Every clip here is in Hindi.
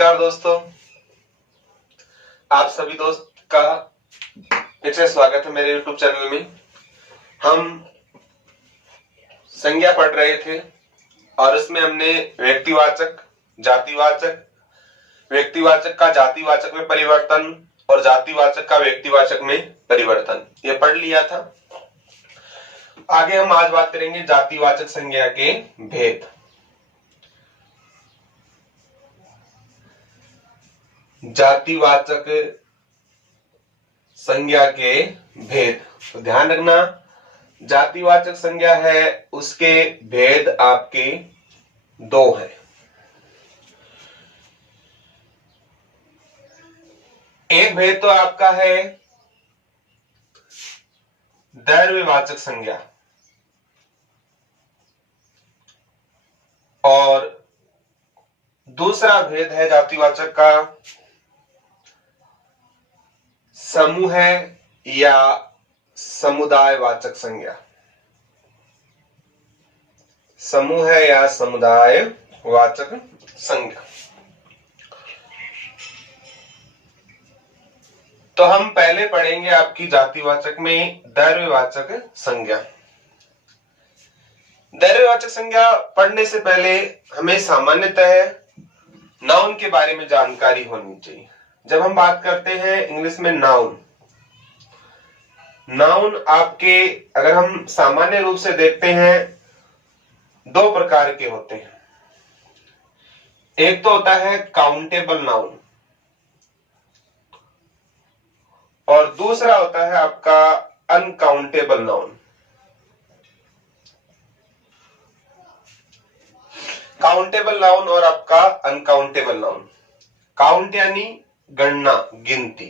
नमस्कार दोस्तों, आप सभी दोस्त का फिर से स्वागत है मेरे YouTube चैनल में। हम संज्ञा पढ़ रहे थे और इसमें हमने व्यक्तिवाचक, जातिवाचक, व्यक्तिवाचक का जातिवाचक में परिवर्तन और जातिवाचक का व्यक्तिवाचक में परिवर्तन ये पढ़ लिया था। आगे हम आज बात करेंगे जातिवाचक संज्ञा के भेद। जातिवाचक संज्ञा के भेद, तो ध्यान रखना, जातिवाचक संज्ञा है उसके भेद आपके दो हैं। एक भेद तो आपका है दैर्घ्यवाचक संज्ञा और दूसरा भेद है जातिवाचक का समूह या समुदायवाचक संज्ञा। समूह या समुदायवाचक संज्ञा। तो हम पहले पढ़ेंगे आपकी जातिवाचक में दैर्घ्यवाचक संज्ञा। दैर्घ्यवाचक संज्ञा पढ़ने से पहले हमें सामान्यतः नाउन के बारे में जानकारी होनी चाहिए। जब हम बात करते हैं इंग्लिश में नाउन आपके अगर हम सामान्य रूप से देखते हैं दो प्रकार के होते हैं। एक तो होता है काउंटेबल नाउन और दूसरा होता है आपका अनकाउंटेबल नाउन। काउंटेबल नाउन और आपका अनकाउंटेबल नाउन। काउंट यानी गणना, गिनती,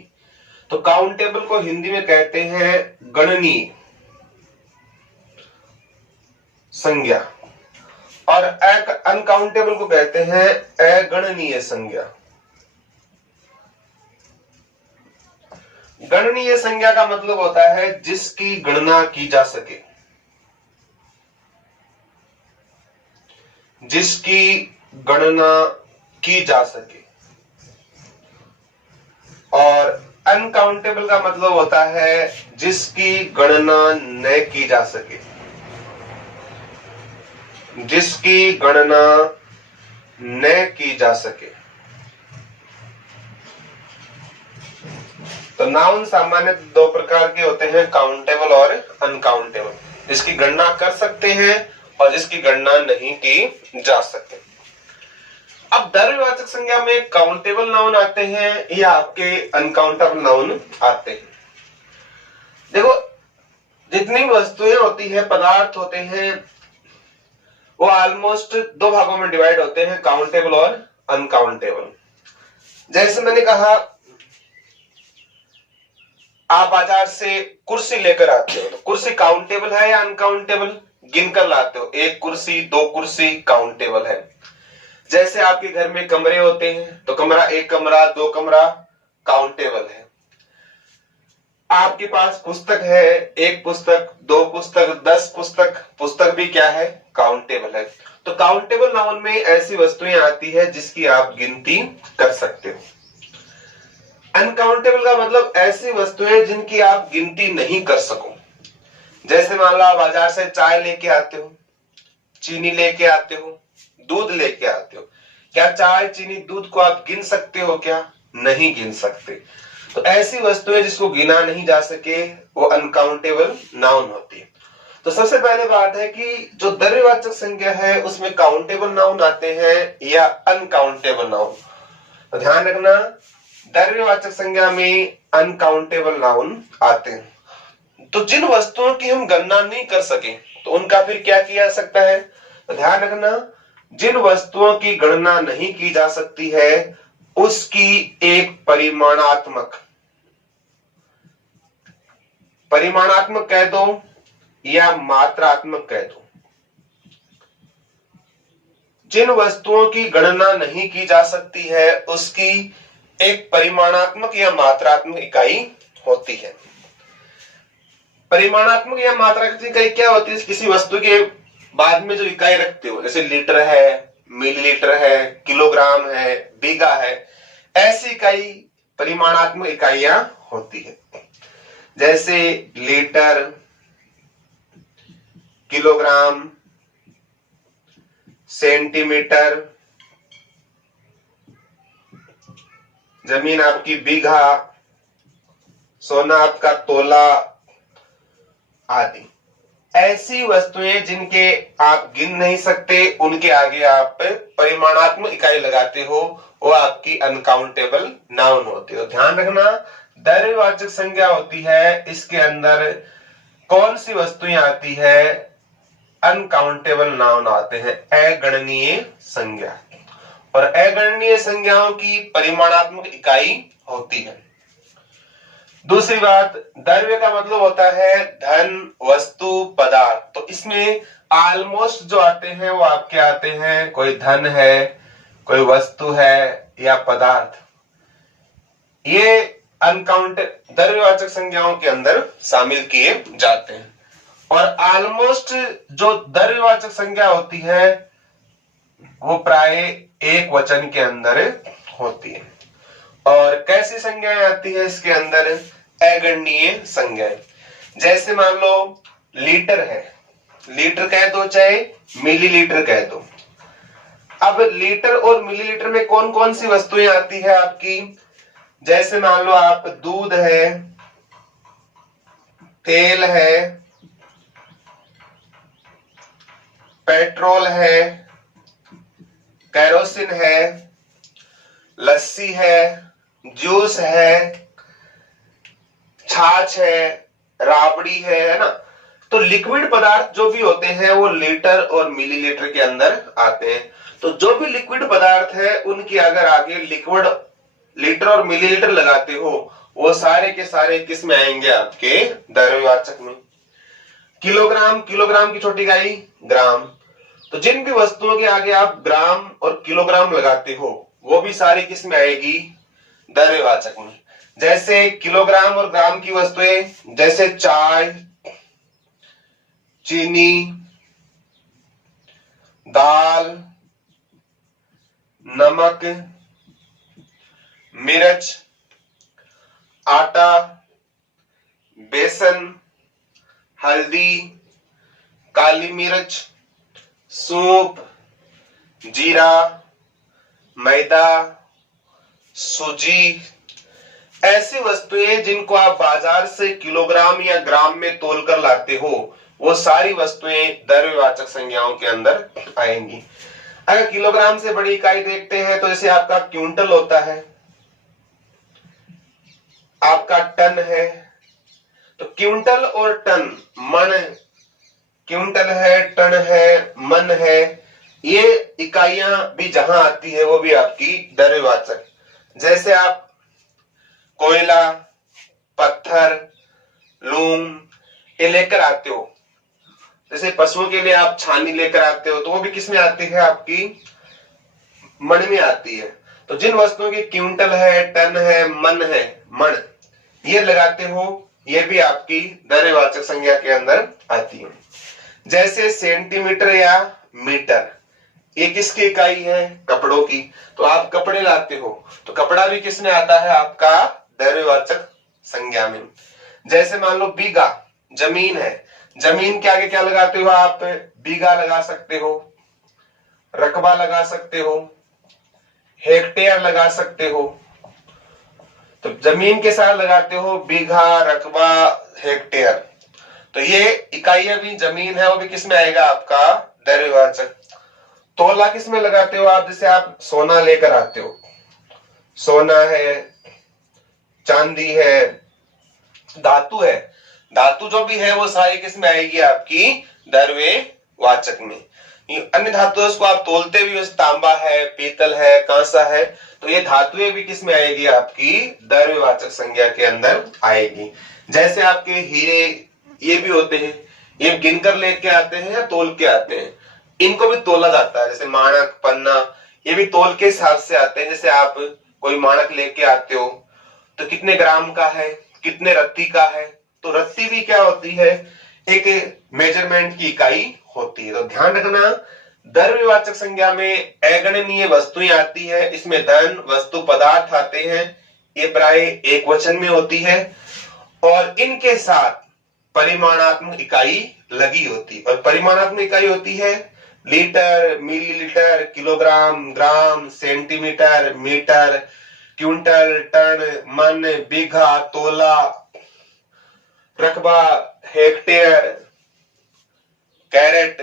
तो काउंटेबल को हिंदी में कहते हैं गणनीय संज्ञा और अनकाउंटेबल को कहते हैं अगणनीय संज्ञा। गणनीय संज्ञा का मतलब होता है जिसकी गणना की जा सके, जिसकी गणना की जा सके। और अनकाउंटेबल का मतलब होता है जिसकी गणना न की जा सके, जिसकी गणना न की जा सके। तो नाउन सामान्य दो प्रकार के होते हैं, काउंटेबल और अनकाउंटेबल, जिसकी गणना कर सकते हैं और जिसकी गणना नहीं की जा सके। अब दैर्घ्यवाचक संज्ञा में काउंटेबल नाउन आते हैं या आपके अनकाउंटेबल नाउन आते हैं। देखो, जितनी वस्तुएं होती है, पदार्थ होते हैं, वो ऑलमोस्ट दो भागों में डिवाइड होते हैं, काउंटेबल और अनकाउंटेबल। जैसे मैंने कहा, आप बाजार से कुर्सी लेकर आते हो तो कुर्सी काउंटेबल है या अनकाउंटेबल? गिनकर लाते हो, एक कुर्सी, दो कुर्सी, काउंटेबल है। जैसे आपके घर में कमरे होते हैं तो कमरा, एक कमरा, दो कमरा, काउंटेबल है। आपके पास पुस्तक है, एक पुस्तक, दो पुस्तक, 10 पुस्तक, पुस्तक भी क्या है? काउंटेबल है। तो काउंटेबल नाउन में ऐसी वस्तुएं आती है जिसकी आप गिनती कर सकते हो। अनकाउंटेबल का मतलब ऐसी वस्तुएं जिनकी आप गिनती नहीं कर सको। जैसे मान लो आप बाजार से चाय लेके आते हो, चीनी लेके आते हो, दूध लेके आते हो, क्या चाय, चीनी, दूध को आप गिन सकते हो? क्या नहीं गिन सकते। तो ऐसी वस्तुएं जिसको गिना नहीं जा सके वो अनकाउंटेबल नाउन होती है। तो सबसे पहले बात है कि जो दैर्घ्यवाचक संज्ञा है उसमें काउंटेबल नाउन आते हैं या अनकाउंटेबल नाउन। तो ध्यान रखना, दैर्घ्यवाचक संज्ञा में अनकाउंटेबल नाउन आते हैं। तो जिन वस्तुओं की हम गणना नहीं कर सके तो उनका फिर क्या किया जा सकता है? तो ध्यान रखना, जिन वस्तुओं की गणना नहीं की जा सकती है उसकी एक परिमाणात्मक कह दो या मात्रात्मक कह दो। जिन वस्तुओं की गणना नहीं की जा सकती है उसकी एक परिमाणात्मक या मात्रात्मक इकाई होती है। परिमाणात्मक या मात्रात्मक इकाई क्या होती है? किसी वस्तु के बाद में जो इकाई रखते हो, जैसे लीटर है, मिलीलीटर है, किलोग्राम है, बीघा है, ऐसी कई परिमाणात्मक इकाइयां होती है, जैसे लीटर, किलोग्राम, सेंटीमीटर, जमीन आपकी बीघा, सोना आपका तोला आदि। ऐसी वस्तुएं जिनके आप गिन नहीं सकते, उनके आगे आप परिमाणात्मक इकाई लगाते हो, वो आपकी अनकाउंटेबल नाउन होती है। तो ध्यान रखना, द्रव्यवाचक संज्ञा होती है, इसके अंदर कौन सी वस्तुएं आती है? अनकाउंटेबल नाउन आते हैं, अगणनीय संज्ञा। और अगणनीय संज्ञाओं की परिमाणात्मक इकाई होती है। दूसरी बात, द्रव्य का मतलब होता है धन, वस्तु, पदार्थ। तो इसमें ऑलमोस्ट जो आते हैं वो आपके आते हैं, कोई धन है, कोई वस्तु है या पदार्थ। ये अनकाउंटेड द्रव्यवाचक संज्ञाओं के अंदर शामिल किए जाते हैं। और ऑलमोस्ट जो द्रव्यवाचक संज्ञा होती है वो प्राय एक वचन के अंदर होती है। और कैसी संज्ञाएं आती है इसके अंदर? अगणनीय संज्ञाएं। जैसे मान लो लीटर है, लीटर कह दो चाहे मिलीलीटर कह दो। अब लीटर और मिलीलीटर में कौन कौन सी वस्तुएं आती है आपकी? जैसे मान लो आप दूध है, तेल है, पेट्रोल है, केरोसिन है, लस्सी है, जूस है, छाछ है, राबड़ी है ना। तो लिक्विड पदार्थ जो भी होते हैं वो लीटर और मिलीलीटर के अंदर आते हैं। तो जो भी लिक्विड पदार्थ है उनकी अगर आगे लिक्विड लीटर और मिलीलीटर लगाते हो, वो सारे के सारे किस में आएंगे? आपके द्रव्यवाचक में। किलोग्राम, किलोग्राम की छोटी इकाई ग्राम। तो जिन भी वस्तुओं के आगे आप ग्राम और किलोग्राम लगाते हो वो भी सारी किस में आएगी? द्रव्यवाचक में। जैसे किलोग्राम और ग्राम की वस्तुएं, जैसे चाय, चीनी, दाल, नमक, मिर्च, आटा, बेसन, हल्दी, काली मिर्च, सूप, जीरा, मैदा, सूजी, ऐसी वस्तुएं जिनको आप बाजार से किलोग्राम या ग्राम में तोलकर लाते हो, वो सारी वस्तुएं द्रव्यवाचक संज्ञाओं के अंदर आएंगी। अगर किलोग्राम से बड़ी इकाई देखते हैं तो जैसे आपका क्विंटल होता है, आपका टन है। तो क्विंटल और टन, मन, क्विंटल है, टन है, मन है, ये इकाइयां भी जहां आती है वो भी आपकी द्रव्यवाचक। जैसे आप कोयला, पत्थर, लूम ये लेकर आते हो, जैसे पशुओं के लिए आप छानी लेकर आते हो, तो वो भी किस में आती है? आपकी मन में आती है। तो जिन वस्तुओं की क्विंटल है, टन है, मन है, मन ये लगाते हो, ये भी आपकी द्रव्यवाचक संज्ञा के अंदर आती है। जैसे सेंटीमीटर या मीटर, ये किसकी इकाई है? कपड़ों की। तो आप कपड़े लाते हो तो कपड़ा भी किस में आता है? आपका द्रव्यवाचक संज्ञा में। जैसे मान लो बीघा, जमीन है, जमीन के आगे क्या लगाते हो आप? बीघा लगा सकते हो, रकबा लगा सकते हो, हेक्टेयर लगा सकते हो। तो जमीन के साथ लगाते हो बीघा, रकबा, हेक्टेयर। तो ये इकाइयां भी, जमीन है वो भी किस में आएगा? आपका द्रव्यवाचक। तोला किस में लगाते हो आप? जैसे आप सोना लेकर आते हो, सोना है, चांदी है, धातु है, धातु जो भी है वो सारी किस में आएगी? आपकी द्रव्यवाचक में। अन्य धातु उसको आप तोलते भी, तांबा है, पीतल है, कांसा है, तो ये धातुएं भी किस में आएगी? आपकी द्रव्यवाचक संज्ञा के अंदर आएगी। जैसे आपके हीरे ये भी होते हैं, ये गिनकर लेके आते हैं या तोल के आते हैं, इनको भी तोला जाता है। जैसे माणक, पन्ना, ये भी तोल के हिसाब से आते हैं। जैसे आप कोई माणक लेके आते हो तो कितने ग्राम का है, कितने रत्ती का है, तो रत्ती भी क्या होती है? एक मेजरमेंट की इकाई होती है। तो ध्यान रखना, द्रव्यवाचक संज्ञा में अगणनीय वस्तुएं आती है, इसमें धन, वस्तु, पदार्थ आते हैं। ये प्राय एक वचन में होती है और इनके साथ परिमाणात्मक इकाई लगी होती, और परिमाणात्मक इकाई होती है लीटर, मिलीलीटर, किलोग्राम, ग्राम, सेंटीमीटर, मीटर, क्विंटल, टन, मन, बीघा, तोला, रकबा, हेक्टेयर, कैरेट।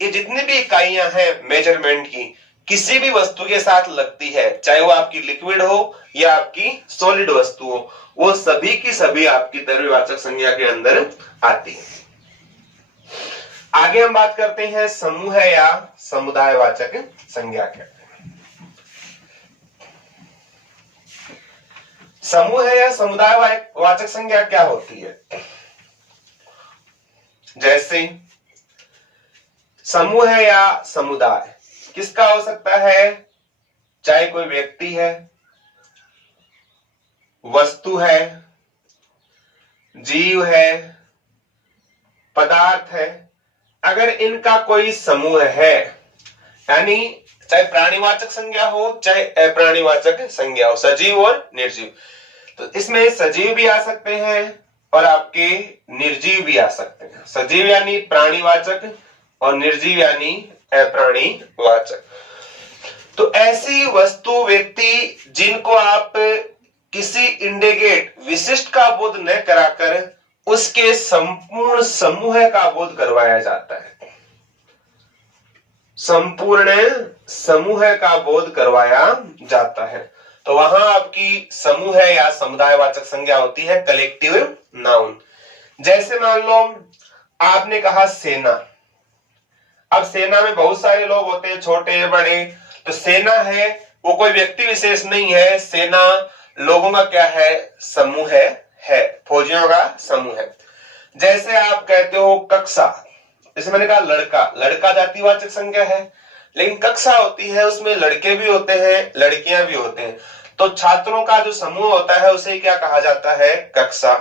ये जितनी भी इकाइयां हैं मेजरमेंट की, किसी भी वस्तु के साथ लगती है, चाहे वो आपकी लिक्विड हो या आपकी सॉलिड वस्तु हो, वो सभी की सभी आपकी द्रव्यवाचक संज्ञा के अंदर आती है। आगे हम बात करते हैं समूह या समुदायवाचक संज्ञा के। समूह या समुदायवाचक संज्ञा क्या होती है? जैसे समूह या समुदाय किसका हो सकता है? चाहे कोई व्यक्ति है, वस्तु है, जीव है, पदार्थ है। अगर इनका कोई समूह है, यानी चाहे प्राणीवाचक संज्ञा हो चाहे अप्राणीवाचक संज्ञा हो, सजीव और निर्जीव, तो इसमें सजीव भी आ सकते हैं और आपके निर्जीव भी आ सकते हैं। सजीव यानी प्राणीवाचक और निर्जीव यानी अप्राणीवाचक। तो ऐसी वस्तु, व्यक्ति जिनको आप किसी इंडिकेट विशिष्ट का बोध न कराकर उसके संपूर्ण समूह का बोध करवाया जाता है। संपूर्ण समूह का बोध करवाया जाता है, तो वहां आपकी समूह या समुदायवाचक संज्ञा होती है कलेक्टिव नाउन। जैसे मान लो आपने कहा सेना। अब सेना में बहुत सारे लोग होते हैं, छोटे बड़े, तो सेना है वो कोई व्यक्ति विशेष नहीं है, सेना लोगों का क्या है? समूह है, फौजियों का समूह है। जैसे आप कहते हो कक्षा, जैसे मैंने कहा लड़का, लड़का जातिवाचक संज्ञा है, लेकिन कक्षा होती है उसमें लड़के भी होते हैं, लड़कियां भी होते हैं, तो छात्रों का जो समूह होता है उसे क्या कहा जाता है? कक्षा।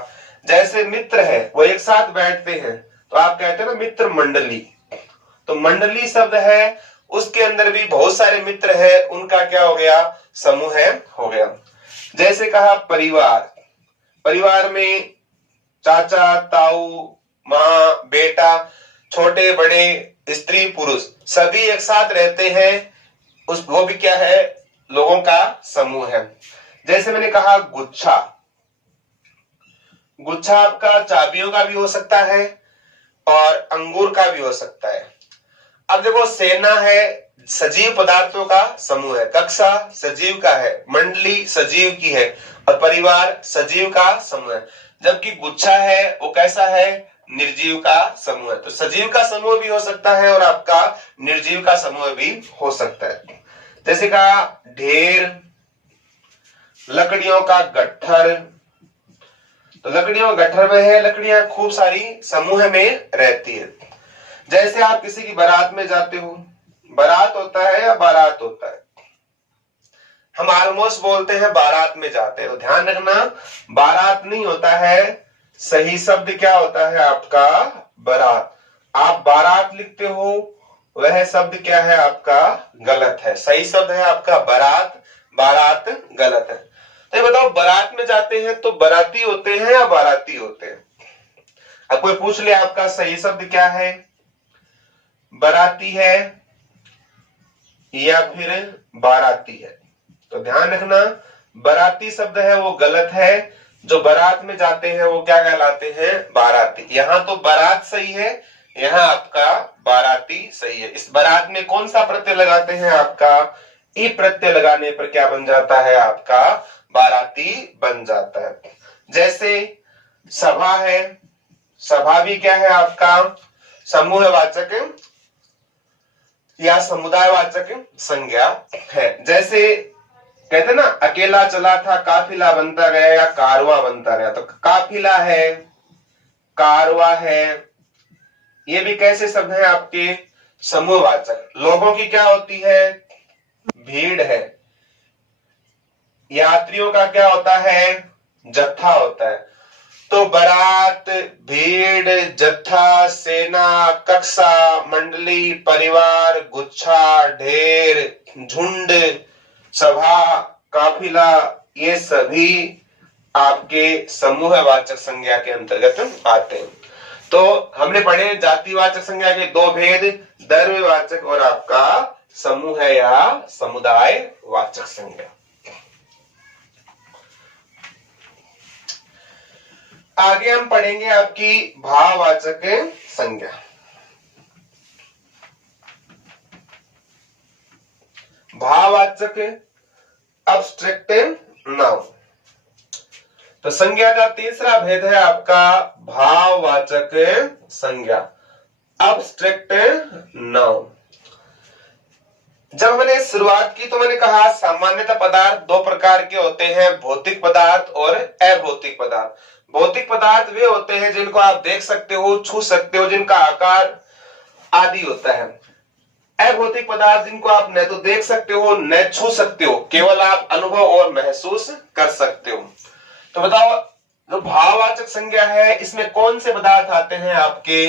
जैसे मित्र है, वो एक साथ बैठते हैं, तो आप कहते हैं ना मित्र मंडली, तो मंडली शब्द है, उसके अंदर भी बहुत सारे मित्र है, उनका क्या हो गया? समूह हो गया। जैसे कहा परिवार, परिवार में चाचा, ताऊ, माँ, बेटा, छोटे बड़े, स्त्री पुरुष सभी एक साथ रहते हैं, वो भी क्या है? लोगों का समूह है। जैसे मैंने कहा गुच्छा, गुच्छा आपका चाबियों का भी हो सकता है और अंगूर का भी हो सकता है। अब देखो सेना है, सजीव पदार्थों का समूह है, कक्षा सजीव का है, मंडली सजीव की है और परिवार सजीव का समूह है। जबकि गुच्छा है वो कैसा है? निर्जीव का समूह है। तो सजीव का समूह भी हो सकता है और आपका निर्जीव का समूह भी हो सकता है। जैसे कहा ढेर, लकड़ियों का गट्ठर, तो लकड़ियों गट्ठर में है, लकड़ियां खूब सारी समूह में रहती है। जैसे आप किसी की बारात में जाते हो, बारात होता है या बारात होता है? हम ऑलमोस्ट बोलते हैं बारात में जाते हैं, तो ध्यान रखना बारात नहीं होता है, सही शब्द क्या होता है आपका? बारात। आप बारात लिखते हो, वह शब्द क्या है आपका? गलत है। सही शब्द है आपका बारात, बारात गलत है। तो ये बताओ बारात में जाते हैं तो बाराती होते हैं या बाराती होते हैं? अब कोई पूछ ले आपका सही शब्द क्या है? बाराती है या फिर बाराती है? तो ध्यान रखना बाराती शब्द है वो गलत है, जो बारात में जाते हैं वो क्या कहलाते हैं? बाराती। यहाँ तो बारात सही है, यहाँ आपका बाराती सही है। इस बारात में कौन सा प्रत्यय लगाते हैं? आपका ई प्रत्यय लगाने पर क्या बन जाता है? आपका बाराती बन जाता है। जैसे सभा है, सभा भी क्या है आपका? समूहवाचक या समुदायवाचक संज्ञा है। जैसे कहते ना अकेला चला था काफिला बनता गया या कारवा बनता गया, तो काफिला है, कारवा है, ये भी कैसे शब्द है आपके? समूहवाचक। लोगों की क्या होती है? भीड़ है। यात्रियों का क्या होता है? जत्था होता है। तो बारात, भीड़, जत्था, सेना, कक्षा, मंडली, परिवार, गुच्छा, ढेर, झुंड, सभा, काफिला, ये सभी आपके समूहवाचक संज्ञा के अंतर्गत आते हैं। तो हमने पढ़े जातिवाचक संज्ञा के दो भेद, द्रव्यवाचक और आपका समूह या समुदाय वाचक संज्ञा। आगे हम पढ़ेंगे आपकी भाववाचक संज्ञा। भाववाचक अब्स्ट्रैक्ट नाउन। तो संज्ञा का तीसरा भेद है आपका भाववाचक संज्ञा, अब्स्ट्रैक्ट नाउन। जब मैंने शुरुआत की तो मैंने कहा सामान्यतः पदार्थ दो प्रकार के होते हैं, भौतिक पदार्थ और अभौतिक पदार्थ। भौतिक पदार्थ वे होते हैं जिनको आप देख सकते हो, छू सकते हो, जिनका आकार आदि होता है। अभौतिक पदार्थ जिनको आप न तो देख सकते हो न छू सकते हो, केवल आप अनुभव और महसूस कर सकते हो। तो बताओ जो भाववाचक संज्ञा है इसमें कौन से पदार्थ आते हैं? आपके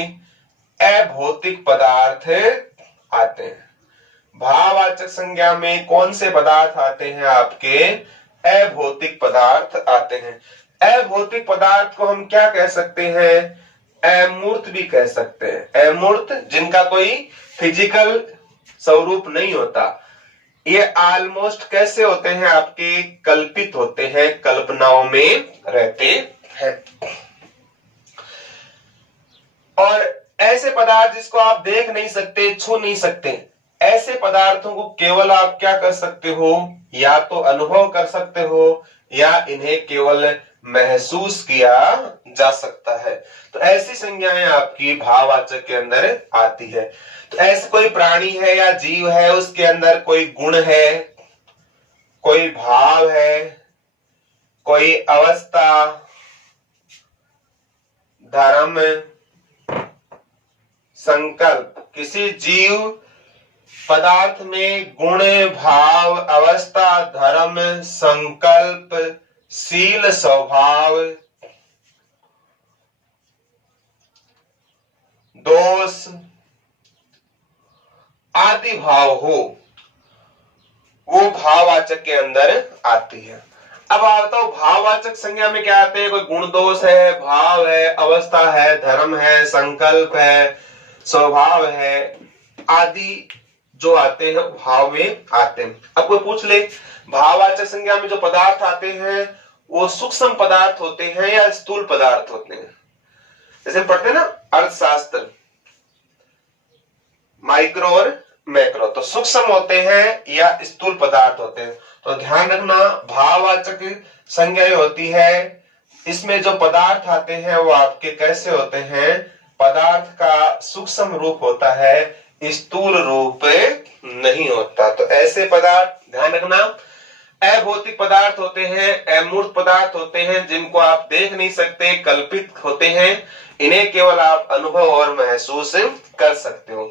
अभौतिक पदार्थ आते हैं। भाववाचक संज्ञा में कौन से पदार्थ आते हैं? आपके अभौतिक पदार्थ आते हैं। अभौतिक पदार्थ को हम क्या कह सकते हैं? अमूर्त भी कह सकते हैं। अमूर्त जिनका कोई फिजिकल स्वरूप नहीं होता, ये ऑलमोस्ट कैसे होते हैं? आपके कल्पित होते हैं, कल्पनाओं में रहते हैं। और ऐसे पदार्थ जिसको आप देख नहीं सकते, छू नहीं सकते, ऐसे पदार्थों को केवल आप क्या कर सकते हो? या तो अनुभव कर सकते हो या इन्हें केवल महसूस किया जा सकता है। तो ऐसी संज्ञाएं आपकी भाववाचक के अंदर आती है। तो ऐसे कोई प्राणी है या जीव है, उसके अंदर कोई गुण है, कोई भाव है, कोई अवस्था, धर्म, संकल्प। किसी जीव पदार्थ में गुण, भाव, अवस्था, धर्म, संकल्प, शील, स्वभाव, दोष आदि भाव हो, वो भाववाचक के अंदर आती है। अब आप बताओ भाववाचक संज्ञा में क्या आते हैं? कोई गुण दोष है, भाव है, अवस्था है, धर्म है, संकल्प है, स्वभाव है आदि जो आते हैं भाव में आते हैं। अब कोई पूछ ले भाववाचक संज्ञा में जो पदार्थ आते हैं वो सूक्ष्म पदार्थ होते हैं या स्थूल पदार्थ होते हैं? जैसे पढ़ते हैं ना अर्थशास्त्र, माइक्रो और मैक्रो, तो सूक्ष्म होते हैं या स्थूल पदार्थ होते हैं। तो ध्यान रखना भाववाचक संज्ञा होती है, इसमें जो पदार्थ आते हैं वो आपके कैसे होते हैं? पदार्थ का सूक्ष्म रूप होता है, स्थूल रूप नहीं होता। तो ऐसे पदार्थ ध्यान रखना अभौतिक पदार्थ होते हैं, अमूर्त पदार्थ होते हैं, जिनको आप देख नहीं सकते, कल्पित होते हैं, इन्हें केवल आप अनुभव और महसूस कर सकते हो।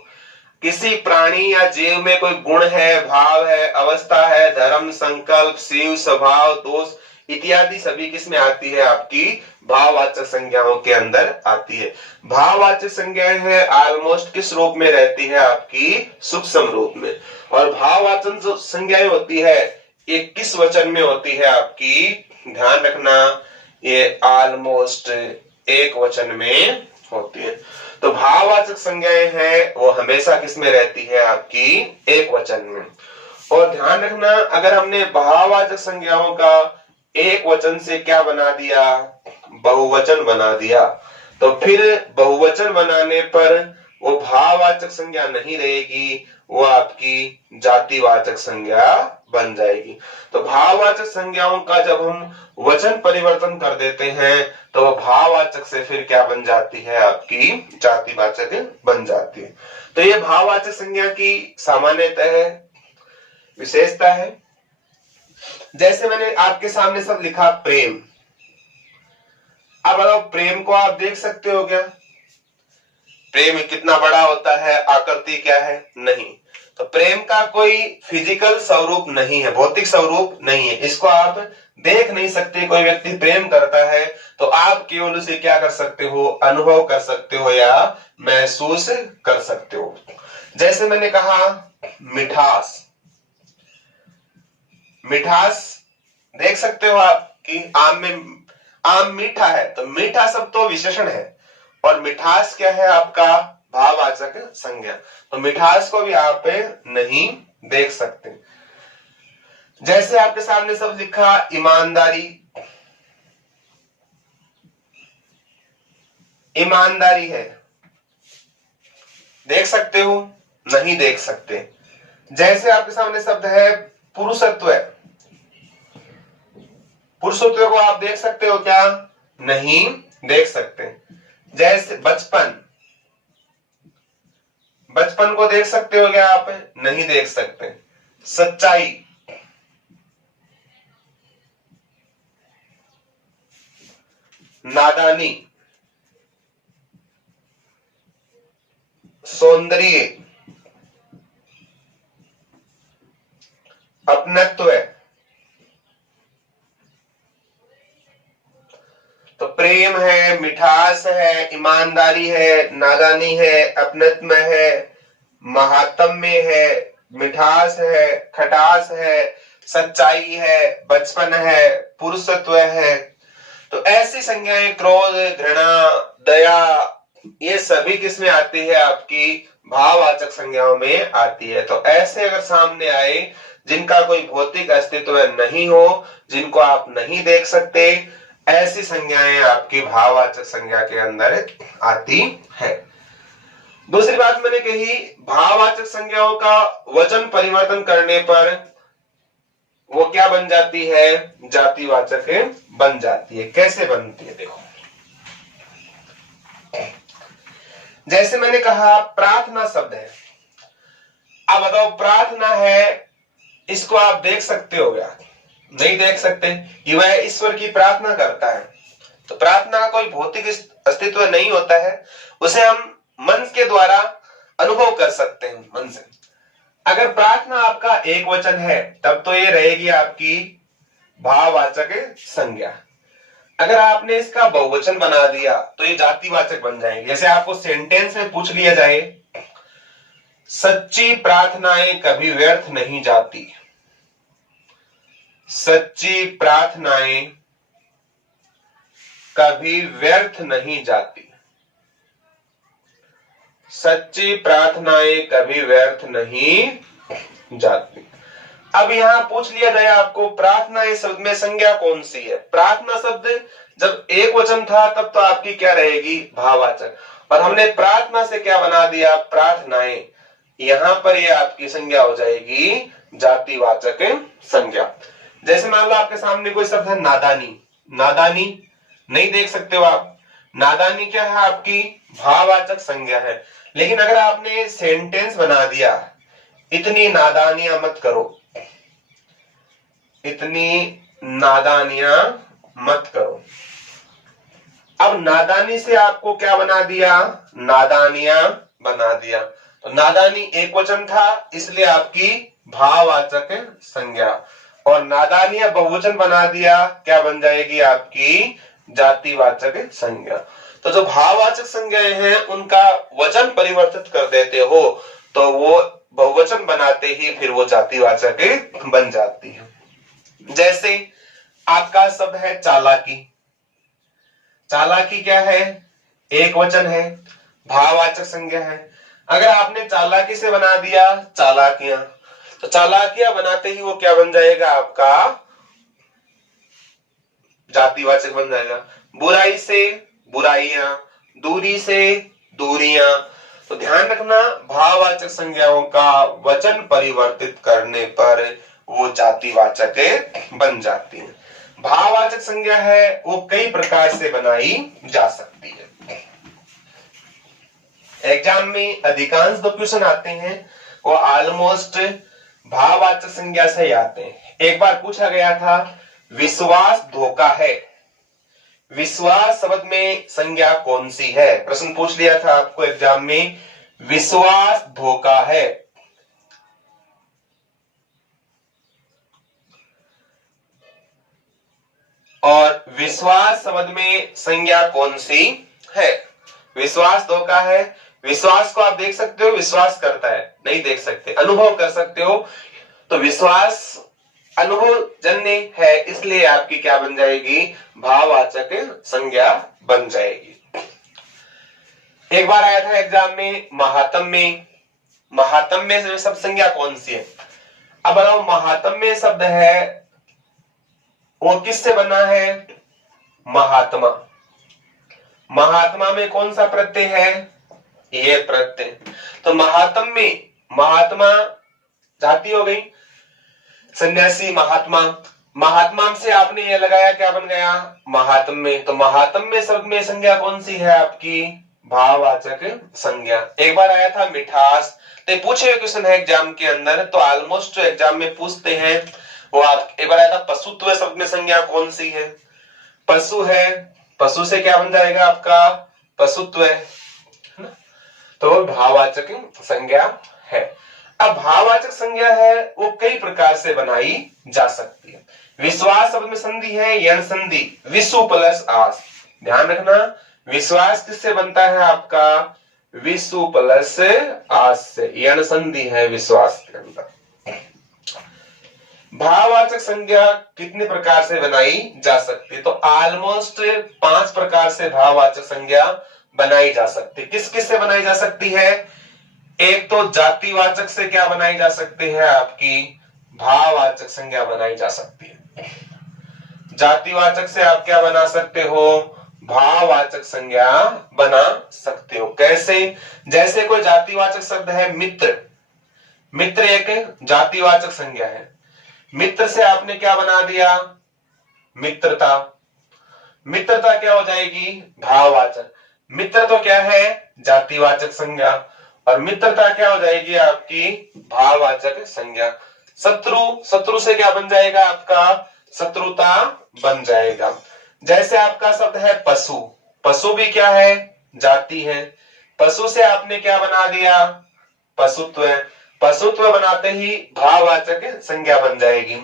किसी प्राणी या जीव में कोई गुण है, भाव है, अवस्था है, धर्म, संकल्प, शील, स्वभाव, दोष इत्यादि सभी किसमें आती है? आपकी भाववाचक संज्ञाओं के अंदर आती है। भाववाचक संज्ञाएं है ऑलमोस्ट किस रूप में रहती है? आपकी सूक्ष्म रूप में। और भाववाचक जो संज्ञाएं होती है ये किस वचन में होती है? आपकी ध्यान रखना ये ऑलमोस्ट एक वचन में होती है। तो भाववाचक संज्ञाएं हैं वो हमेशा किसमें रहती है? आपकी एक वचन में। और ध्यान रखना अगर हमने भाववाचक संज्ञाओं का एक वचन से क्या बना दिया? बहुवचन बना दिया, तो फिर बहुवचन बनाने पर वो भाववाचक संज्ञा नहीं रहेगी, वो आपकी जातिवाचक संज्ञा बन जाएगी। तो भाववाचक संज्ञाओं का जब हम वचन परिवर्तन कर देते हैं तो भाववाचक से फिर क्या बन जाती है? आपकी जातिवाचक बन जाती है। तो ये भाववाचक संज्ञा की सामान्यतः विशेषता है। जैसे मैंने आपके सामने सब लिखा प्रेम। अब बताओ प्रेम को आप देख सकते हो क्या? प्रेम कितना बड़ा होता है, आकृति क्या है? नहीं। तो प्रेम का कोई फिजिकल स्वरूप नहीं है, भौतिक स्वरूप नहीं है, इसको आप देख नहीं सकते, कोई व्यक्ति प्रेम करता है तो आप केवल उसे क्या कर सकते हो, अनुभव कर सकते हो या महसूस कर सकते हो। जैसे मैंने कहा मिठास, मिठास देख सकते हो आप कि आम में, आम मीठा है तो मीठा शब्द तो विशेषण है और मिठास क्या है आपका भाववाचक संज्ञा, तो मिठास को भी आप नहीं देख सकते। जैसे आपके सामने शब्द लिखा ईमानदारी, ईमानदारी है, देख सकते हो, नहीं देख सकते। जैसे आपके सामने शब्द है पुरुषत्व, पुरुषत्व को आप देख सकते हो क्या, नहीं देख सकते। जैसे बचपन, बचपन को देख सकते हो क्या आप, नहीं देख सकते। सच्चाई, नादानी, सौंदर्य, अपनत्व, तो प्रेम है, मिठास है, ईमानदारी है, नादानी है, अपनत्व है, महात्म्य है, मिठास है, खटास है, सच्चाई है, बचपन है, पुरुषत्व है। तो ऐसी संज्ञाएं क्रोध, घृणा, दया, ये सभी किसमें आती है, आपकी भाववाचक संज्ञाओं में आती है। तो ऐसे अगर सामने आए जिनका कोई भौतिक अस्तित्व नहीं हो, जिनको आप नहीं देख सकते, ऐसी संज्ञाएं आपकी भाववाचक संज्ञा के अंदर आती है। दूसरी बात मैंने कही, भाववाचक संज्ञाओं का वचन परिवर्तन करने पर वो क्या बन जाती है, जातिवाचक बन जाती है। कैसे बनती है देखो, जैसे मैंने कहा प्रार्थना शब्द है, अब बताओ प्रार्थना है, इसको आप देख सकते हो क्या, नहीं देख सकते, कि वह ईश्वर की प्रार्थना करता है। तो प्रार्थना का कोई भौतिक अस्तित्व नहीं होता है, उसे हम मन के द्वारा अनुभव कर सकते हैं, मन से। अगर प्रार्थना आपका एक वचन है तब तो ये रहेगी आपकी भाववाचक संज्ञा। अगर आपने इसका बहुवचन बना दिया तो ये जातिवाचक बन जाएगी। जैसे आपको सेंटेंस में पूछ लिया जाए, सच्ची प्रार्थनाएं कभी व्यर्थ नहीं जाती, सच्ची प्रार्थनाएं कभी व्यर्थ नहीं जाती, सच्ची प्रार्थनाएं कभी व्यर्थ नहीं जाती। अब यहां पूछ लिया जाए आपको प्रार्थना इस शब्द में संज्ञा कौन सी है। प्रार्थना शब्द जब एक वचन था तब तो आपकी क्या रहेगी, भाववाचक, और हमने प्रार्थना से क्या बना दिया, प्रार्थनाएं, यहां पर ये आपकी संज्ञा हो जाएगी जातिवाचक संज्ञा। जैसे मान लो आपके सामने कोई शब्द है नादानी, नादानी नहीं देख सकते हो आप, नादानी क्या है, आपकी भाववाचक संज्ञा है। लेकिन अगर आपने सेंटेंस बना दिया, इतनी नादानियां मत करो, इतनी नादानियां मत करो, अब नादानी से आपको क्या बना दिया, नादानियां बना दिया। तो नादानी एक वचन था इसलिए आपकी भाववाचक संज्ञा, और नादानियां बहुवचन बना दिया, क्या बन जाएगी, आपकी जातिवाचक संज्ञा। तो जो भाववाचक संज्ञाएं हैं उनका वचन परिवर्तित कर देते हो तो वो बहुवचन बनाते ही फिर वो जातिवाचक बन जाती है। जैसे आपका शब्द है चालाकी, चालाकी क्या है, एक वचन है, भाववाचक संज्ञा है। अगर आपने चालाकी से बना दिया चालाकियां, तो चालाकियां बनाते ही वो क्या बन जाएगा, आपका जातिवाचक बन जाएगा। बुराई से बुराइयां, दूरी से दूरियां। तो ध्यान रखना, भाववाचक संज्ञाओं का वचन परिवर्तित करने पर वो जातिवाचक बन जाती है। भाववाचक संज्ञा है वो कई प्रकार से बनाई जा सकती है। एग्जाम में अधिकांश जो क्वेश्चन आते हैं वो ऑलमोस्ट भाववाचक संज्ञा से ही आते हैं। एक बार पूछा गया था विश्वास धोखा है, विश्वास शब्द में संज्ञा कौन सी है, प्रश्न पूछ लिया था आपको एग्जाम में, विश्वास धोखा है। और विश्वास शब्द में संज्ञा कौन सी है? विश्वास दो का है। विश्वास को आप देख सकते हो, विश्वास करता है, नहीं देख सकते, अनुभव कर सकते हो। तो विश्वास अनुभव जन्य है, इसलिए आपकी क्या बन जाएगी? भाववाचक संज्ञा बन जाएगी। एक बार आया था एग्जाम में महात्म्य। महात्म्य से शब्द संज्ञा कौन सी है? अब बताओ, महात्म्य शब्द है वो किससे बना है? महात्मा। महात्मा में कौन सा प्रत्यय है? ये प्रत्यय। तो महात्म्य, महात्मा जाति हो गई, सन्यासी महात्मा। महात्मा से आपने ये लगाया, क्या बन गया? महात्म्य। तो महात्म्य शब्द में संज्ञा कौन सी है आपकी? भाववाचक संज्ञा। एक बार आया था मिठास। तो पूछे हुए क्वेश्चन है एग्जाम के अंदर, तो ऑलमोस्ट एग्जाम में पूछते हैं वो। आप एक बार आया था पशुत्व शब्द में संज्ञा कौन सी है? पशु है, पशु से क्या बन जाएगा आपका? पशुत्व। तो भाववाचक संज्ञा है। अब भाववाचक संज्ञा है वो कई प्रकार से बनाई जा सकती है। विश्वास शब्द में संधि है यण संधि, विश्व प्लस आस। ध्यान रखना, विश्वास किससे बनता है आपका? विश्व प्लस आस से, यण संधि है विश्वास के अंदर। भाववाचक संज्ञा कितने प्रकार से बनाई जा सकती है? तो ऑलमोस्ट 5 प्रकार से भाववाचक संज्ञा बनाई जा सकती है। किस किस से बनाई जा सकती है? एक तो जातिवाचक से क्या बनाई जा सकती है? आपकी भाववाचक संज्ञा बनाई जा सकती है। जातिवाचक से आप क्या बना सकते हो? भाववाचक संज्ञा बना सकते हो। कैसे? जैसे कोई जातिवाचक शब्द है मित्र। मित्र एक जातिवाचक संज्ञा है। मित्र से आपने क्या बना दिया? मित्रता। मित्रता क्या हो जाएगी? भाववाचक। मित्र तो क्या है? जातिवाचक संज्ञा। और मित्रता क्या हो जाएगी आपकी? भाववाचक संज्ञा। शत्रु, शत्रु से क्या बन जाएगा आपका? शत्रुता बन जाएगा। जैसे आपका शब्द है पशु। पशु भी क्या है? जाति है। पशु से आपने क्या बना दिया? पशुत्व। पशुत्व बनाते ही भाववाचक संज्ञा बन जाएगी।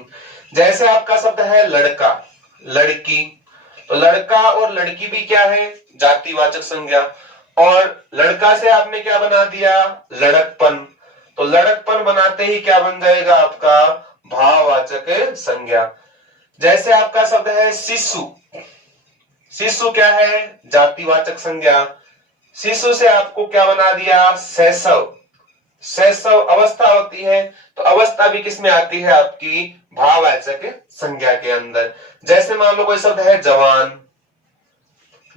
जैसे आपका शब्द है लड़का, लड़की। तो लड़का और लड़की भी क्या है? जातिवाचक संज्ञा। और लड़का से आपने क्या बना दिया? लड़कपन। तो लड़कपन बनाते ही क्या बन जाएगा आपका? भाववाचक संज्ञा। जैसे आपका शब्द है शिशु। शिशु क्या है? जातिवाचक संज्ञा। शिशु से आपको क्या बना दिया? शैशव। शैशव अवस्था होती है, तो अवस्था भी किसमें आती है? आपकी भाववाचक संज्ञा के अंदर। जैसे मान लो कोई शब्द है जवान।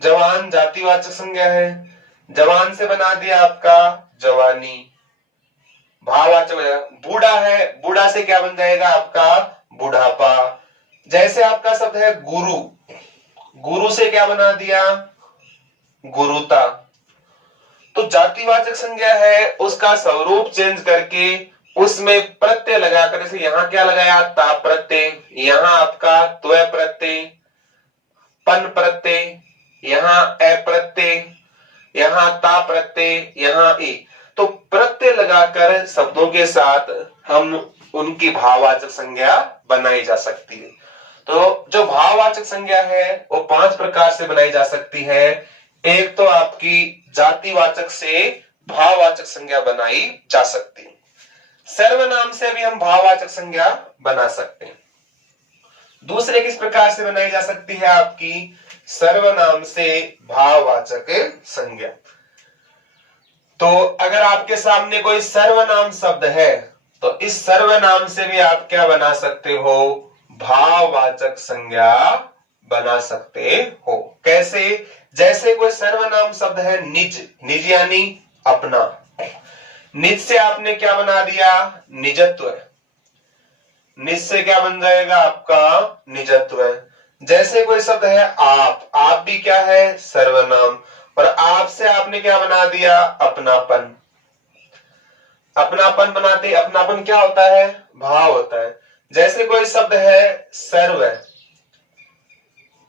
जवान जातिवाचक संज्ञा है। जवान से बना दिया आपका जवानी, भाववाचक। बूढ़ा है, बूढ़ा से क्या बन जाएगा आपका? बुढ़ापा। जैसे आपका शब्द है गुरु। गुरु से क्या बना दिया? गुरुता। तो जातिवाचक संज्ञा है, उसका स्वरूप चेंज करके उसमें प्रत्यय लगाकर, जैसे यहां क्या लगाया? ता प्रत्यय। यहां आपका त्व प्रत्यय, पन प्रत्यय, यहां ए प्रत्यय, यहां ता प्रत्यय, यहां ई। तो प्रत्यय लगाकर शब्दों के साथ हम उनकी भाववाचक संज्ञा बनाई जा सकती है। तो जो भाववाचक संज्ञा है वो 5 प्रकार से बनाई जा सकती है। एक तो आपकी जातिवाचक से भाववाचक संज्ञा बनाई जा सकती है। सर्वनाम से भी हम भाववाचक संज्ञा बना सकते हैं। दूसरे किस प्रकार से बनाई जा सकती है? आपकी सर्वनाम से भाववाचक संज्ञा। तो अगर आपके सामने कोई सर्वनाम शब्द है तो इस सर्वनाम से भी आप क्या बना सकते हो? भाववाचक संज्ञा बना सकते हो। कैसे? जैसे कोई सर्वनाम शब्द है निज। निज यानी अपना। निज से आपने क्या बना दिया? निजत्व। निज से क्या बन जाएगा आपका? निजत्व। जैसे कोई शब्द है आप। आप भी क्या है? सर्वनाम। और आप से आपने क्या बना दिया? अपनापन। अपनापन बनाते, अपनापन क्या होता है? भाव होता है। जैसे कोई शब्द है सर्व।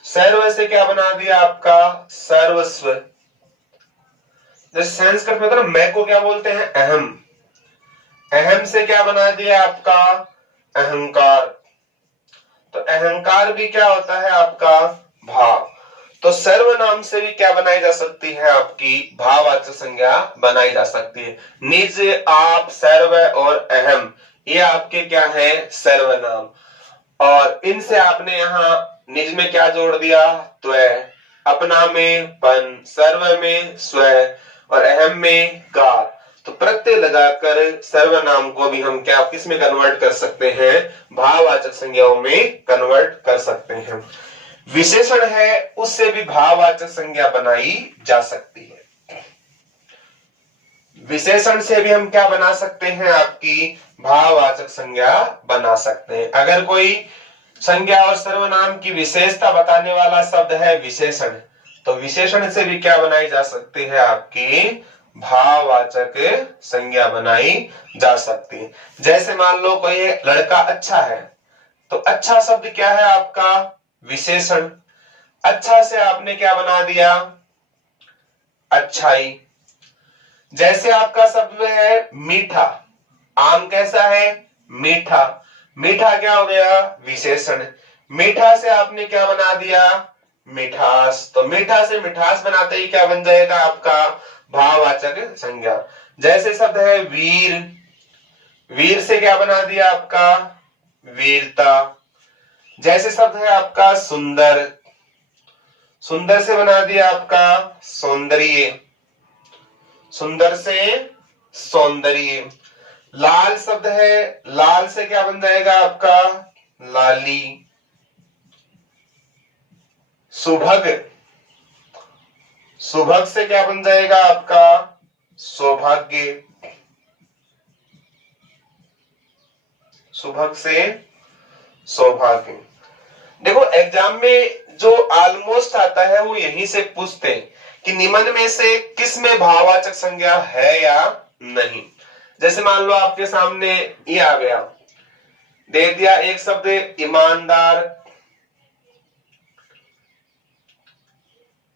सर्व से क्या बना दिया आपका? सर्वस्व। जैसे संस्कृत में तो मैं को क्या बोलते हैं? अहम। अहम से क्या बना दिया आपका? अहंकार। तो अहंकार भी क्या होता है आपका भाव। तो सर्वनाम से भी क्या बनाई जा सकती है आपकी भाववाचक संज्ञा बनाई जा सकती है। निज, आप, सर्व और अहम ये आपके क्या है सर्वनाम। और इनसे आपने यहाँ निज में क्या जोड़ दिया त्वय, अपना में पन, सर्व में स्व और अहम में कार। तो प्रत्यय लगाकर सर्वनाम को भी हम क्या किस में कन्वर्ट कर सकते हैं भाववाचक संज्ञाओं में कन्वर्ट कर सकते हैं। विशेषण है उससे भी भाववाचक संज्ञा बनाई जा सकती है। विशेषण से भी हम क्या बना सकते हैं आपकी भाववाचक संज्ञा बना सकते हैं। अगर कोई संज्ञा और सर्वनाम की विशेषता बताने वाला शब्द है विशेषण, तो विशेषण से भी क्या बनाई जा सकती है आपकी भाववाचक संज्ञा बनाई जा सकती है। जैसे मान लो कोई लड़का अच्छा है, तो अच्छा शब्द क्या है आपका विशेषण। अच्छा से आपने क्या बना दिया अच्छाई। जैसे आपका शब्द है मीठा, आम कैसा है मीठा, मीठा क्या हो गया विशेषण। मीठा से आपने क्या बना दिया मिठास, तो मीठा से मिठास बनाते ही क्या बन जाएगा आपका भाववाचक संज्ञा। जैसे शब्द है वीर, वीर से क्या बना दिया आपका वीरता। जैसे शब्द है आपका सुंदर, सुंदर से बना दिया आपका सौंदर्य, सुंदर से सौंदर्य। लाल शब्द है, लाल से क्या बन जाएगा आपका लाली। सुभग, सुभग से क्या बन जाएगा आपका सौभाग्य, सुभग से सौभाग्य। देखो एग्जाम में जो ऑलमोस्ट आता है वो यहीं से पूछते हैं कि निम्न में से किस में भाववाचक संज्ञा है या नहीं। जैसे मान लो आपके सामने ये आ गया, दे दिया एक शब्द ईमानदार,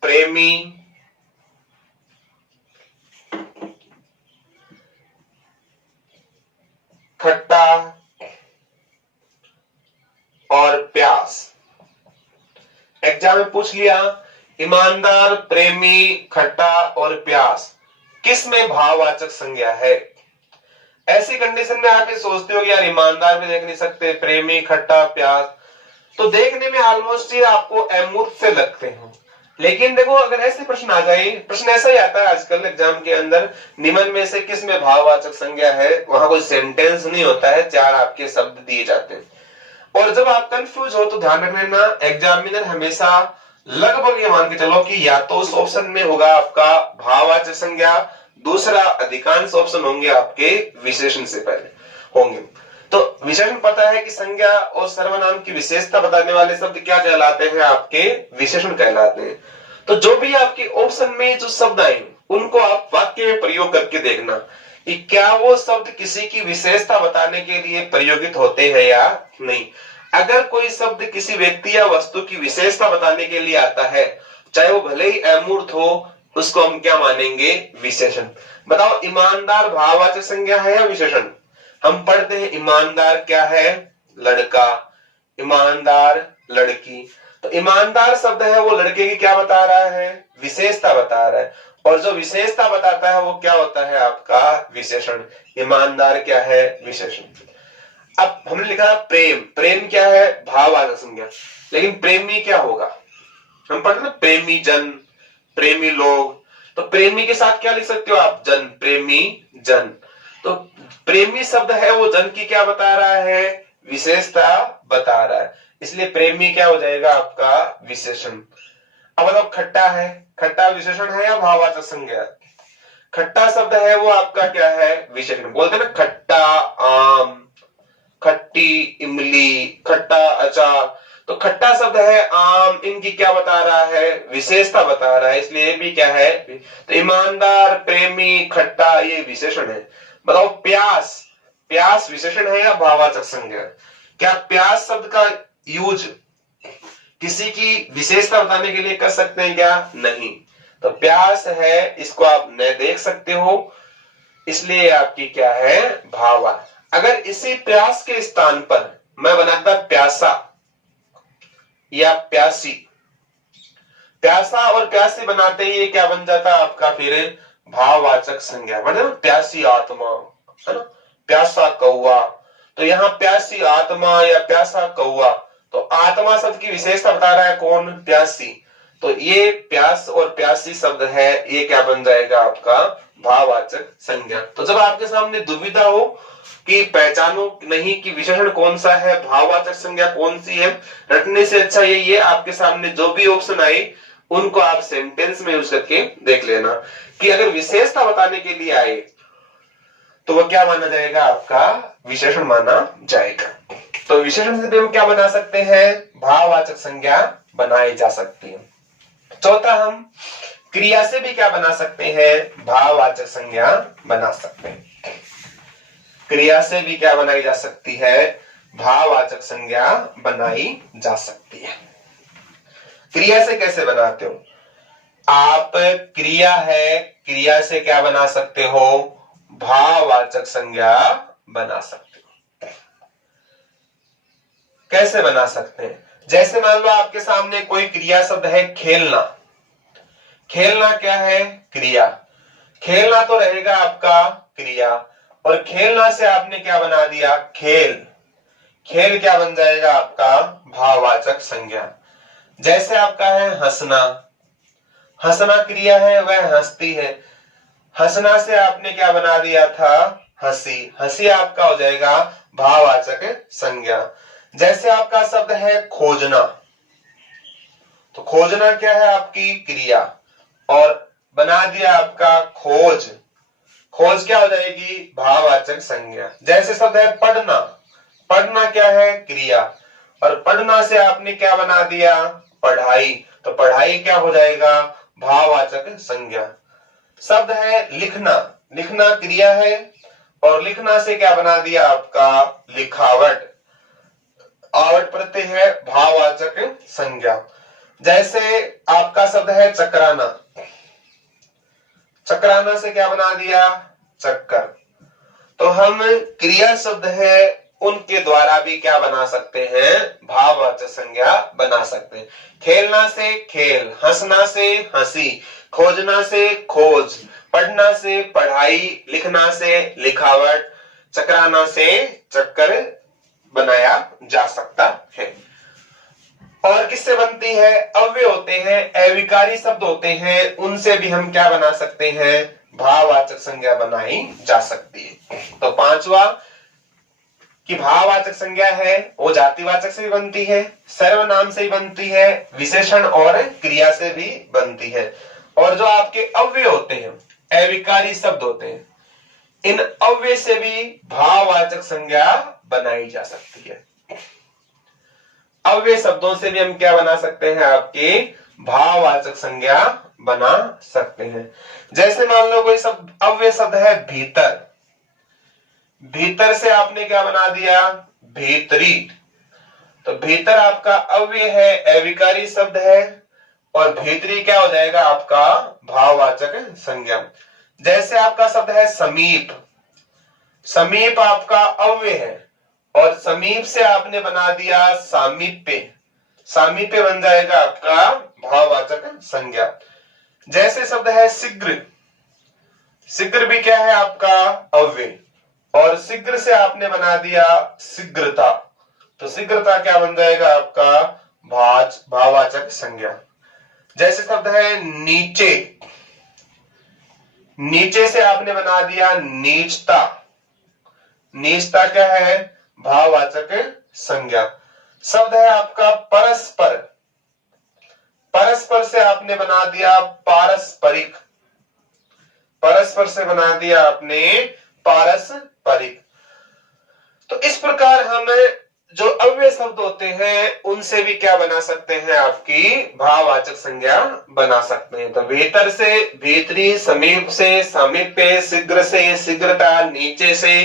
प्रेमी, खट्टा और प्यास। एग्जाम में पूछ लिया ईमानदार, प्रेमी, खट्टा और प्यास किस में भाववाचक संज्ञा है। ऐसी कंडीशन में आप ये सोचते हो कि यार ईमानदार भी देख नहीं सकते, प्रेमी, खट्टा, प्यास, तो देखने में ऑलमोस्ट ये आपको अमूर्त से लगते हैं। लेकिन देखो अगर ऐसे प्रश्न आ जाए, प्रश्न ऐसा ही आता है आजकल एग्जाम के अंदर, निम्न में से किस में भाववाचक संज्ञा है, वहां कोई सेंटेंस नहीं होता है, चार आपके शब्द दिए जाते हैं। और जब आप कंफ्यूज हो तो ध्यान रख लेना एग्जामिनर हमेशा लगभग ये मान के चलो कि या तो उस ऑप्शन में होगा आपका भाववाचक संज्ञा, दूसरा अधिकांश ऑप्शन होंगे आपके विशेषण से पहले होंगे। तो विशेषण पता है कि संज्ञा और सर्वनाम की विशेषता बताने वाले शब्द क्या कहलाते हैं आपके विशेषण कहलाते हैं। तो जो भी आपके ऑप्शन में जो शब्द आए उनको आप वाक्य में प्रयोग करके देखना कि क्या वो शब्द किसी की विशेषता बताने के लिए प्रयोगित होते हैं या नहीं। अगर कोई शब्द किसी व्यक्ति या वस्तु की विशेषता बताने के लिए आता है, चाहे वो भले ही अमूर्त हो, उसको हम क्या मानेंगे विशेषण। बताओ ईमानदार भाववाचक संज्ञा है या विशेषण। हम पढ़ते हैं ईमानदार क्या है लड़का, ईमानदार लड़की। तो ईमानदार शब्द है वो लड़के की क्या बता रहा है विशेषता बता रहा है, और जो विशेषता बताता है वो क्या होता है आपका विशेषण। ईमानदार क्या है विशेषण। अब हमने लिखा प्रेम, प्रेम क्या है भाववाचक संज्ञा, लेकिन प्रेमी क्या होगा। हम पढ़ते ना प्रेमी जन, प्रेमी लोग, तो प्रेमी के साथ क्या लिख सकते हो आप जन, प्रेमी जन। तो प्रेमी शब्द है वो जन की क्या बता रहा है विशेषता बता रहा है, इसलिए प्रेमी क्या हो जाएगा आपका विशेषण। अब मतलब खट्टा है, खट्टा विशेषण है या भाववाचक संज्ञा। खट्टा शब्द है वो आपका क्या है विशेषण। बोलते ना खट्टा आम, खट्टी इमली, खट्टा अचार, तो खट्टा शब्द है आम, इनकी क्या बता रहा है विशेषता बता रहा है, इसलिए भी क्या है। तो ईमानदार, प्रेमी, खट्टा ये विशेषण है। बताओ प्यास, प्यास विशेषण है या भाववाचक संज्ञा। क्या प्यास शब्द का यूज किसी की विशेषता बताने के लिए कर सकते हैं क्या नहीं। तो प्यास है इसको आप न देख सकते हो, इसलिए आपकी क्या है भाववाचक। अगर इसी प्यास के स्थान पर मैं बनाता प्यासा, या प्यासी। प्यासा और प्यासी बनाते ही ये क्या बन जाता है आपका फिर भाववाचक संज्ञा, मतलब प्यासी आत्मा, है ना, प्यासा कौआ। तो यहाँ प्यासी आत्मा या प्यासा कौआ, तो आत्मा शब्द की विशेषता बता रहा है कौन, प्यासी। तो ये प्यास और प्यासी शब्द है, ये क्या बन जाएगा आपका भाववाचक संज्ञा। तो जब आपके सामने दुविधा हो कि पहचानो नहीं कि विशेषण कौन सा है, भाववाचक संज्ञा कौन सी है, रटने से अच्छा ये आपके सामने जो भी ऑप्शन आए उनको आप सेंटेंस में यूज करके देख लेना कि अगर विशेषता बताने के लिए आए तो वो क्या माना जाएगा, आपका विशेषण माना जाएगा। तो विशेषण से भी हम क्या बना सकते हैं, भाववाचक संज्ञा बनाई जा सकती है। चौथा, हम क्रिया से भी क्या बना सकते हैं, भाववाचक संज्ञा बना सकते हैं। क्रिया से भी क्या बनाई जा सकती है, भाववाचक संज्ञा बनाई जा सकती है। क्रिया से कैसे बनाते हो आप, क्रिया है, क्रिया से क्या बना सकते हो, भाववाचक संज्ञा बना सकते हो। कैसे बना सकते हैं, जैसे मान लो आपके सामने कोई क्रिया शब्द है खेलना। खेलना क्या है, क्रिया। खेलना तो रहेगा आपका क्रिया, और खेलना से आपने क्या बना दिया, खेल। खेल क्या बन जाएगा आपका भाववाचक संज्ञा। जैसे आपका है हंसना, हंसना क्रिया है, वह हंसती है। हंसना से आपने क्या बना दिया था, हंसी। हंसी आपका हो जाएगा भाववाचक संज्ञा। जैसे आपका शब्द है खोजना, तो खोजना क्या है आपकी क्रिया, और बना दिया आपका खोज। खोज क्या हो जाएगी, भाववाचक संज्ञा। जैसे शब्द है पढ़ना, पढ़ना क्या है क्रिया, और पढ़ना से आपने क्या बना दिया, पढ़ाई। तो पढ़ाई क्या हो जाएगा, भाववाचक संज्ञा। शब्द है लिखना, लिखना क्रिया है, और लिखना से क्या बना दिया आपका लिखावट। आवट प्रत्यय है, भाववाचक संज्ञा। जैसे आपका शब्द है चकराना, चकराना से क्या बना दिया, चक्कर। तो हम क्रिया शब्द है उनके द्वारा भी क्या बना सकते हैं, भाववाचक संज्ञा बना सकते हैं। खेलना से खेल, हंसना से हंसी, खोजना से खोज, पढ़ना से पढ़ाई, लिखना से लिखावट, चकराना से चक्कर बनाया जा सकता है। और किससे बनती है, अव्यय होते हैं, अविकारी शब्द होते हैं, उनसे भी हम क्या बना सकते हैं, भाववाचक संज्ञा बनाई जा सकती है। तो पांचवा कि भाववाचक संज्ञा है वो जातिवाचक से भी बनती है, सर्वनाम से भी बनती है, विशेषण और क्रिया से भी बनती है। और जो आपके अव्यय होते हैं, अविकारी शब्द होते हैं, इन अव्यय से भी भाववाचक संज्ञा बनाई जा सकती है। अव्यय शब्दों से भी हम क्या बना सकते हैं, आपके भाववाचक संज्ञा बना सकते हैं। जैसे मान लो कोई शब्द अव्यय शब्द है भीतर, भीतर से आपने क्या बना दिया, भीतरी। तो भीतर आपका अव्यय है, अविकारी शब्द है, और भीतरी क्या हो जाएगा आपका भाववाचक संज्ञा। जैसे आपका शब्द है समीप, समीप आपका अव्यय है, और समीप से आपने बना दिया सामीप्य, सामीप्य बन जाएगा आपका भाववाचक संज्ञा। जैसे शब्द है शीघ्र, शीघ्र भी क्या है आपका अव्यय, और शीघ्र से आपने बना दिया शीघ्रता, तो शीघ्रता क्या बन जाएगा आपका भाववाचक संज्ञा। जैसे शब्द है नीचे, नीचे से आपने बना दिया नीचता, नीचता क्या है भाववाचक संज्ञा। शब्द है आपका परस्पर, परस्पर से आपने बना दिया पारस्परिक, परस्पर से बना दिया आपने पारस्परिक। तो इस प्रकार हम जो अव्यय शब्द होते हैं उनसे भी क्या बना सकते हैं, आपकी भाववाचक संज्ञा बना सकते हैं। तो भीतर से भीतरी, समीप से सामीप्य, शीघ्र से शीघ्रता, नीचे से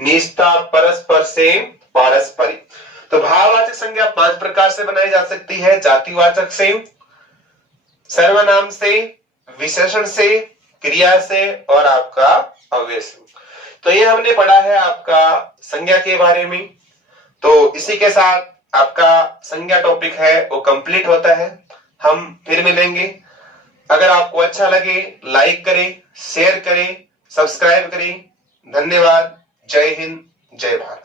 नीचता, परस्पर से पारस्परिक। तो भाववाचक संज्ञा 5 प्रकार से बनाई जा सकती है, जातिवाचक से, सर्वनाम से, विशेषण से, क्रिया से, और आपका अव्यय से। तो ये हमने पढ़ा है आपका संज्ञा के बारे में। तो इसी के साथ आपका संज्ञा टॉपिक है वो कंप्लीट होता है। हम फिर मिलेंगे। अगर आपको अच्छा लगे लाइक करें, शेयर करें, सब्सक्राइब करें। धन्यवाद। जय हिंद, जय भारत।